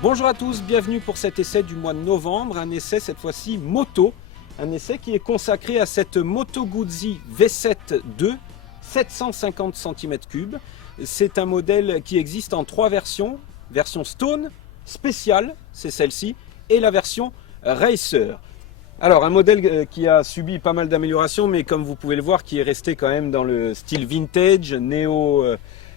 Bonjour à tous, bienvenue pour cet essai du mois de novembre, un essai cette fois-ci moto, un essai qui est consacré à cette Moto Guzzi V7 II, 750 cm3. C'est un modèle qui existe en trois versions, version Stone, spéciale, c'est celle-ci, et la version Racer. Alors un modèle qui a subi pas mal d'améliorations, mais comme vous pouvez le voir, qui est resté quand même dans le style vintage,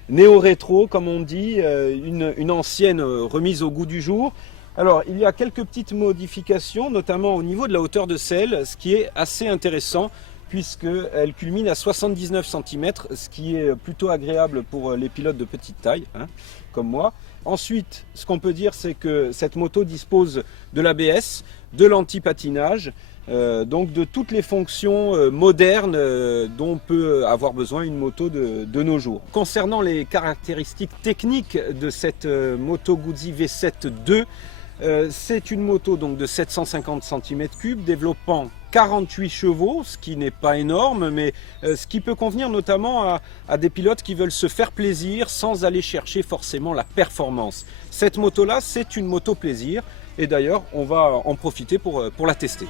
néo-rétro comme on dit, une ancienne remise au goût du jour. Alors il y a quelques petites modifications, notamment au niveau de la hauteur de selle, ce qui est assez intéressant puisqu'elle culmine à 79 cm, ce qui est plutôt agréable pour les pilotes de petite taille, comme moi. Ensuite, ce qu'on peut dire, c'est que cette moto dispose de l'ABS, de l'anti-patinage, donc de toutes les fonctions modernes dont peut avoir besoin une moto de nos jours. Concernant les caractéristiques techniques de cette Moto Guzzi V7 II, c'est une moto donc de 750 cm3 développant 48 chevaux, ce qui n'est pas énorme, mais ce qui peut convenir notamment à des pilotes qui veulent se faire plaisir sans aller chercher forcément la performance. Cette moto-là, c'est une moto plaisir, et d'ailleurs, on va en profiter pour la tester.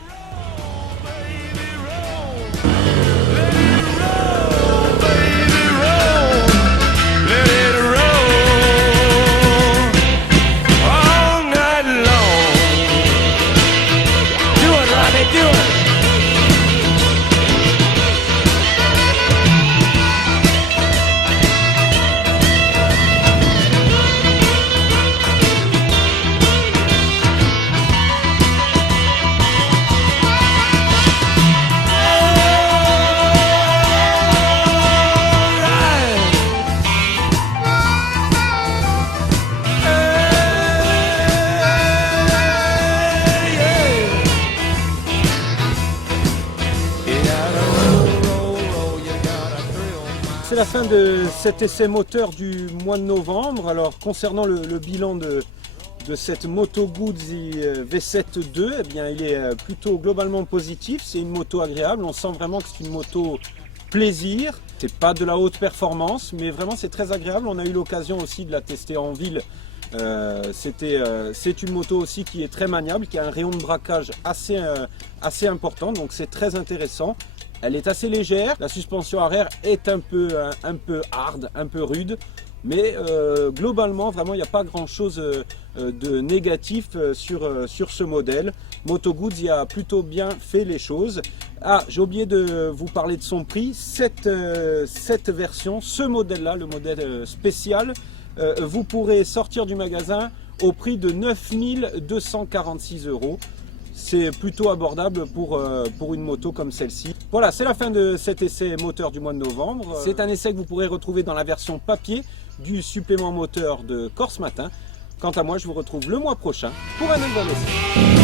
C'est la fin de cet essai moteur du mois de novembre. Alors concernant le bilan de cette Moto Guzzi V7 II, eh bien, il est plutôt globalement positif. C'est une moto agréable, on sent vraiment que c'est une moto plaisir. C'est pas de la haute performance, mais vraiment c'est très agréable. On a eu l'occasion aussi de la tester en ville. C'est une moto aussi qui est très maniable, qui a un rayon de braquage assez important, donc c'est très intéressant. Elle est assez légère, la suspension arrière est un peu hard, un peu rude, mais globalement vraiment il n'y a pas grand chose de négatif sur ce modèle. Moto Guzzi a plutôt bien fait les choses. Ah, j'ai oublié de vous parler de son prix. Cette version, ce modèle là, le modèle spécial, vous pourrez sortir du magasin au prix de 9 246 €. C'est plutôt abordable pour une moto comme celle-ci. Voilà, c'est la fin de cet essai moteur du mois de novembre. C'est un essai que vous pourrez retrouver dans la version papier du supplément moteur de Corse Matin. Quant à moi, je vous retrouve le mois prochain pour un nouvel essai.